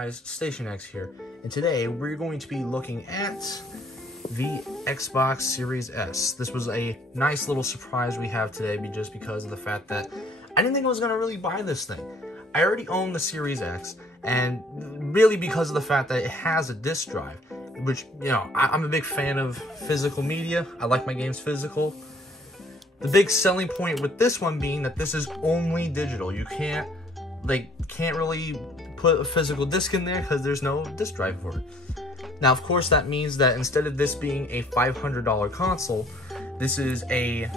guys, Station X here, and today we're going to be looking at the Xbox Series S. This was a nice little surprise we have today just because of the fact that I didn't think I was going to really buy this thing. I already own the Series X, and really because of the fact that it has a disc drive, which, you know, I'm a big fan of physical media. I like my games physical. The big selling point with this one being that this is only digital. You can't really put a physical disc in there because there's no disc drive for it. Now, of course, that means that instead of this being a $500 console, this is a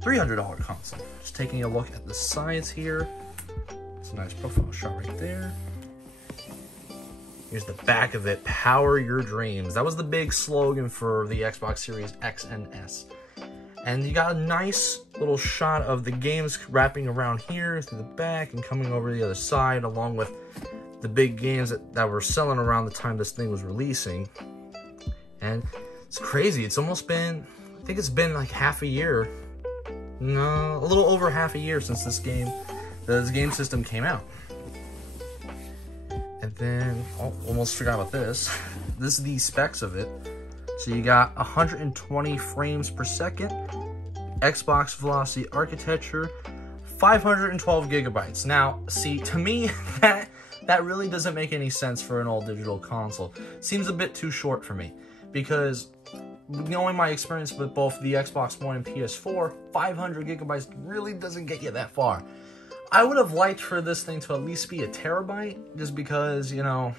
$300 console. Just taking a look at the sides here. It's a nice profile shot right there. Here's the back of it. Power your dreams. That was the big slogan for the Xbox Series X and S. And you got a nice little shot of the games wrapping around here through the back and coming over the other side, along with the big games that were selling around the time this thing was releasing. And it's crazy. It's almost been, I think it's been like half a year. No, a little over half a year since this game system came out. And then, oh, almost forgot about this. This is the specs of it. So you got 120 frames per second, Xbox Velocity architecture, 512 gigabytes. Now, see, to me, that really doesn't make any sense for an all digital console. Seems a bit too short for me, because knowing my experience with both the Xbox One and PS4, 500 gigabytes really doesn't get you that far. I would have liked for this thing to at least be a terabyte, just because, you know,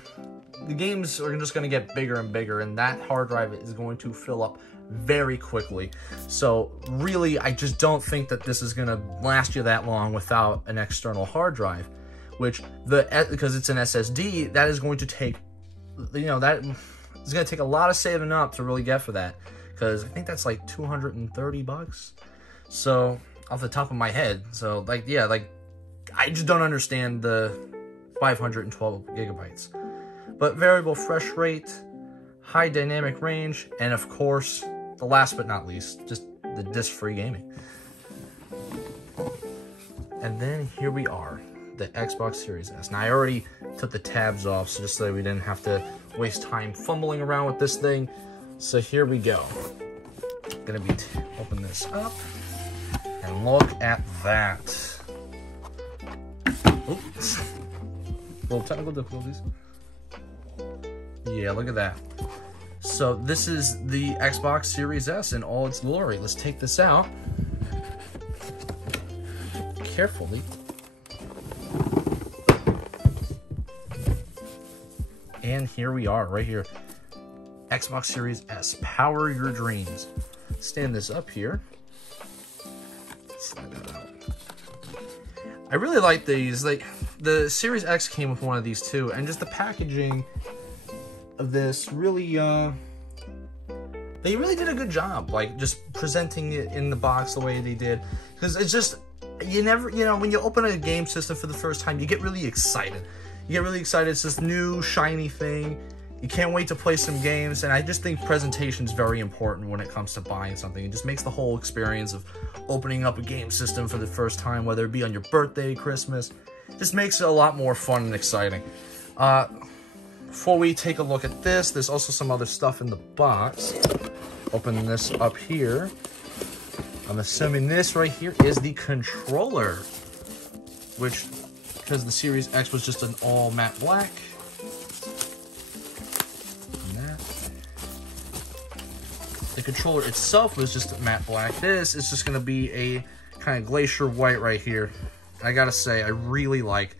the games are just going to get bigger and bigger, and that hard drive is going to fill up very quickly. So really, I just don't think that this is going to last you that long without an external hard drive, which because it's an SSD, that is going to take, you know, that is going to take a lot of saving up to really get for that, because I think that's like 230 bucks. So off the top of my head, so like, yeah, like I just don't understand the 512 gigabytes. But variable refresh rate, high dynamic range, and of course, the last but not least, just the disc-free gaming. And then here we are, the Xbox Series S. Now, I already took the tabs off, so just so that we didn't have to waste time fumbling around with this thing. So here we go. I'm gonna be open this up, and look at that. Oops. Little technical difficulties. Yeah, look at that. So this is the Xbox Series S in all its glory. Let's take this out carefully. And here we are, right here. Xbox Series S, power your dreams. Stand this up here. Slide that out. I really like these. Like, the Series X came with one of these too, and just the packaging of this really, they really did a good job, like, just presenting it in the box the way they did. Because it's just, you never, you know, when you open a game system for the first time, you get really excited. You get really excited. It's this new, shiny thing. You can't wait to play some games, and I just think presentation is very important when it comes to buying something. It just makes the whole experience of opening up a game system for the first time, whether it be on your birthday, Christmas, just makes it a lot more fun and exciting. Before we take a look at this, there's also some other stuff in the box. Open this up here. I'm assuming this right here is the controller, which, because the Series X was just an all matte black. The controller itself was just matte black. This is just going to be a kind of glacier white right here. I gotta say, I really like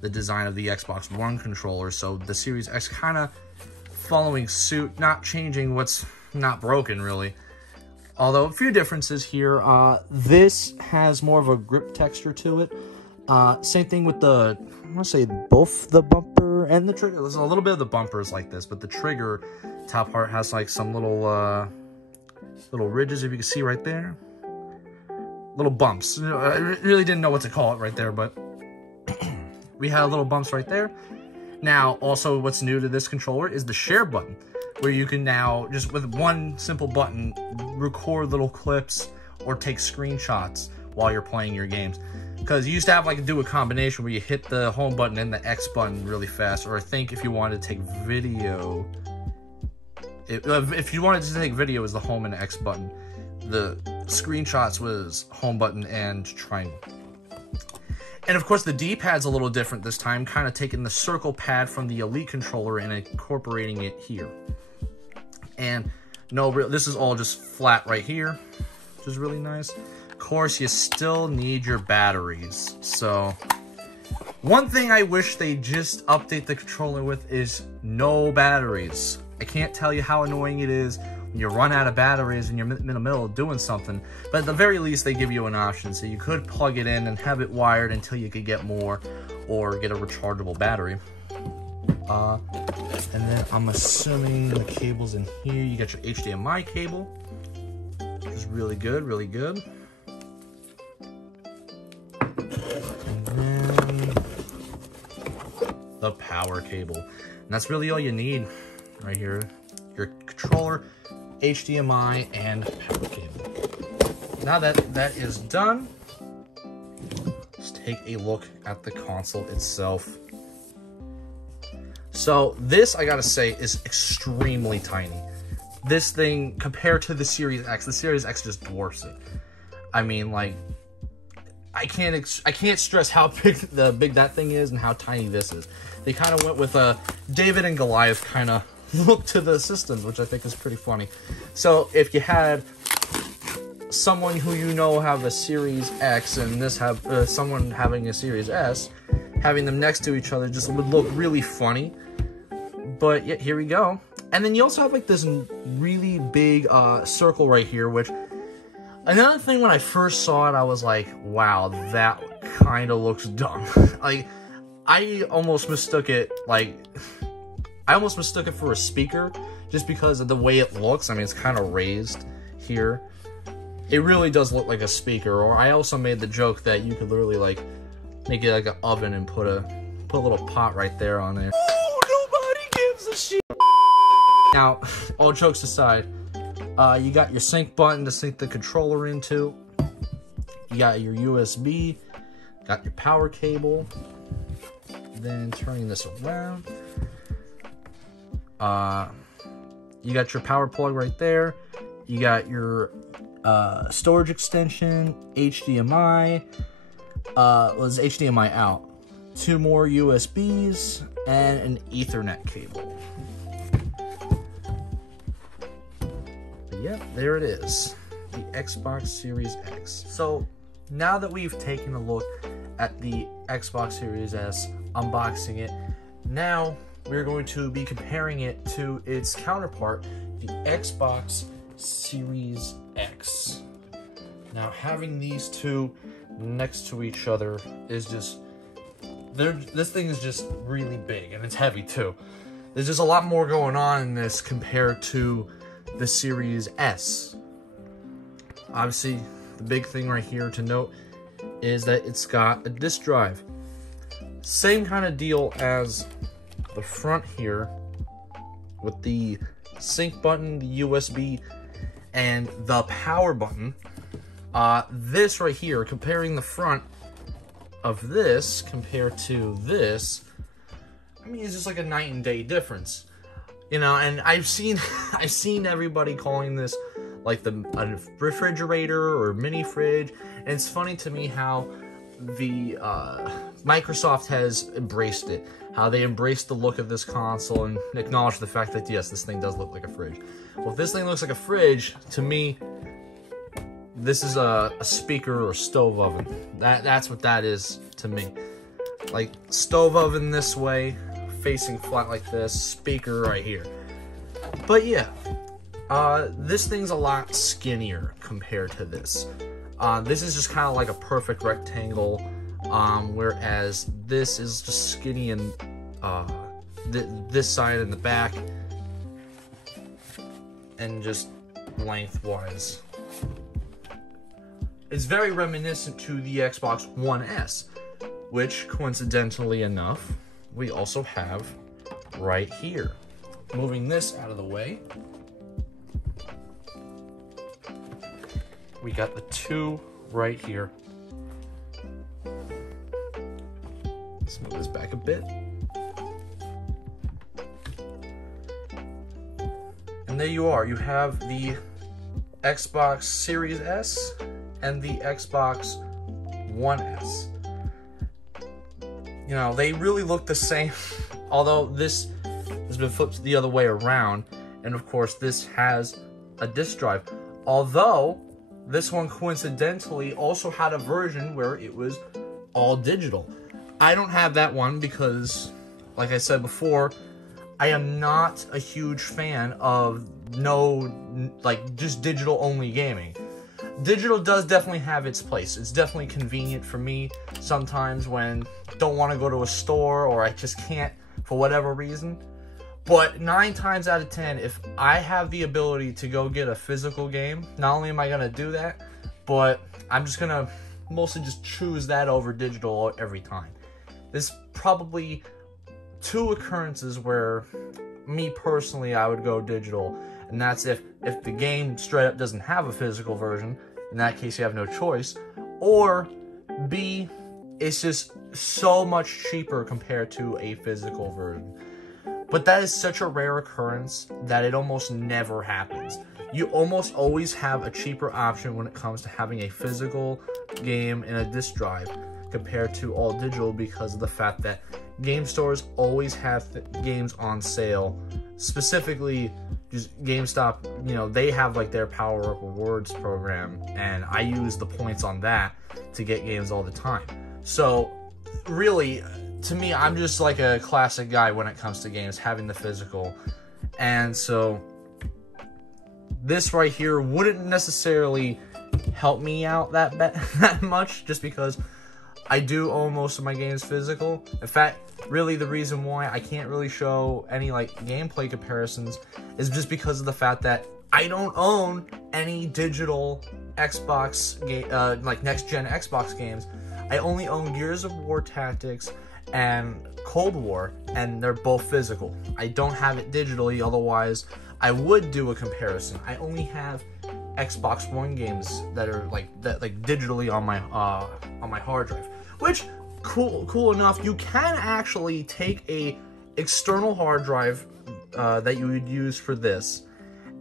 the design of the Xbox One controller, so the Series X kind of following suit, not changing what's not broken, really. Although, a few differences here. This has more of a grip texture to it. Same thing with the, I want to say, both the bumper and the trigger. There's a little bit of the bumpers like this, but the trigger top part has like some little ridges, if you can see right there. Little bumps. You know, I really didn't know what to call it right there, but we had little bumps right there. Now, also what's new to this controller is the share button, where you can now, just with one simple button, record little clips or take screenshots while you're playing your games. Because you used to have like do a combination where you hit the home button and the X button really fast. Or I think if you wanted to take video, if you wanted to take video, it was the home and X button. The screenshots was home button and triangle. And of course the D-pad's a little different this time, kind of taking the circle pad from the Elite controller and incorporating it here. And no, this is all just flat right here, which is really nice. Of course, you still need your batteries. So one thing I wish they just update the controller with is no batteries. I can't tell you how annoying it is when you run out of batteries and you're in the middle of doing something. But at the very least, they give you an option. So you could plug it in and have it wired until you could get more or get a rechargeable battery. And then I'm assuming the cable's in here. You got your HDMI cable, which is really good, really good. And then the power cable. And that's really all you need right here. Your controller, HDMI, and power cable. Now that that is done, let's take a look at the console itself. So this, I gotta say, is extremely tiny. This thing, compared to the Series X just dwarfs it. I mean, like, I can't stress how big that thing is and how tiny this is. They kind of went with a David and Goliath kind of look to the systems, which I think is pretty funny. So if you had someone who you know have a Series X and this have someone having a Series S, having them next to each other just would look really funny. But yeah, here we go. And then you also have like this really big circle right here, which another thing, when I first saw it, I was like, wow, that kind of looks dumb. Like, I almost mistook it, for a speaker just because of the way it looks. I mean, it's kind of raised here. It really does look like a speaker. Or I also made the joke that you could literally like make it like an oven and put a little pot right there on there. Oh, nobody gives a shit. Now, all jokes aside, you got your sync button to sync the controller into. You got your USB, got your power cable. Then turning this around, you got your power plug right there. You got your storage extension, HDMI. Was HDMI out. 2 more USBs and an Ethernet cable. But yeah, there it is, the Xbox Series X. So now that we've taken a look at the Xbox Series S, unboxing it, now we're going to be comparing it to its counterpart, the Xbox Series X. Now, having these two next to each other is just, this thing is just really big, and it's heavy too. There's just a lot more going on in this compared to the Series S. Obviously, the big thing right here to note is that it's got a disk drive. Same kind of deal as the front here with the sync button, the USB, and the power button. This right here, comparing the front of this compared to this, I mean, it's just like a night and day difference. You know, and I've seen everybody calling this like a refrigerator or mini fridge, and it's funny to me how the Microsoft has embraced it, how they embraced the look of this console and acknowledged the fact that yes, this thing does look like a fridge. Well, if this thing looks like a fridge, to me, this is a speaker or stove oven. That's what that is to me. Like, stove oven this way, facing flat like this, speaker right here. But yeah, this thing's a lot skinnier compared to this. This is just kind of like a perfect rectangle, whereas this is just skinny and this side and the back, and just lengthwise. It's very reminiscent to the Xbox One S, which, coincidentally enough, we also have right here. Moving this out of the way, we got the two right here. Let's move this back a bit. And there you are. You have the Xbox Series S and the Xbox One S. You know, they really look the same, although this has been flipped the other way around. And of course, this has a disc drive. Although, this one coincidentally also had a version where it was all digital. I don't have that one because, like I said before, I am not a huge fan of just digital only gaming. Digital does definitely have its place. It's definitely convenient for me sometimes when I don't want to go to a store or I just can't for whatever reason. But 9 times out of 10, if I have the ability to go get a physical game, not only am I going to do that, but I'm just going to mostly just choose that over digital every time. There's probably 2 occurrences where me personally I would go digital, and that's if the game straight up doesn't have a physical version. In that case, you have no choice. Or B, it's just so much cheaper compared to a physical version. But that is such a rare occurrence that it almost never happens. You almost always have a cheaper option when it comes to having a physical game in a disc drive compared to all digital, because of the fact that game stores always have games on sale. Specifically, just GameStop, you know, they have like their Power Up Rewards program, and I use the points on that to get games all the time. So really, to me, I'm just like a classic guy when it comes to games, having the physical. And so this right here wouldn't necessarily help me out that much, just because I do own most of my games physical. In fact, really the reason why I can't really show any like gameplay comparisons is just because of the fact that I don't own any digital Xbox like next gen Xbox games. I only own Gears of War Tactics and Cold War, and they're both physical. I don't have it digitally, otherwise I would do a comparison. I only have Xbox One games that are like digitally on my hard drive, which cool enough. You can actually take a external hard drive that you would use for this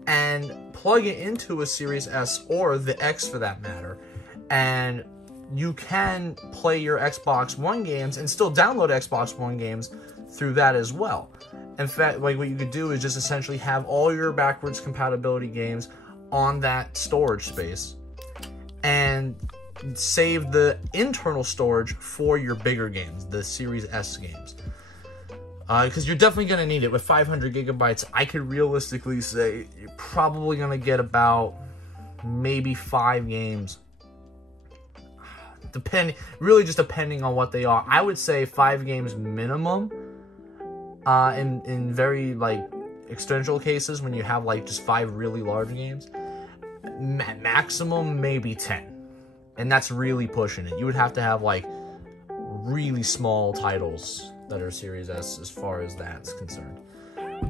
and plug it into a Series S or the X for that matter, and you can play your Xbox One games and still download Xbox One games through that as well. In fact, like what you could do is just essentially have all your backwards compatibility games on that storage space and save the internal storage for your bigger games, the Series S games. Because you're definitely going to need it. With 500 gigabytes, I could realistically say you're probably going to get about maybe 5 games. Really just depending on what they are. I would say 5 games minimum. In very like extensional cases, when you have like just 5 really large games, maximum maybe 10. And that's really pushing it. You would have to have like really small titles that are Series S as far as that's concerned.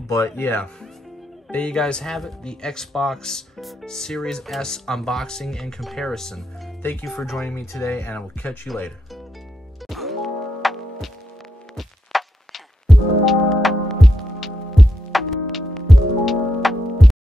But yeah, there you guys have it, the Xbox Series S unboxing and comparison. Thank you for joining me today, and I will catch you later.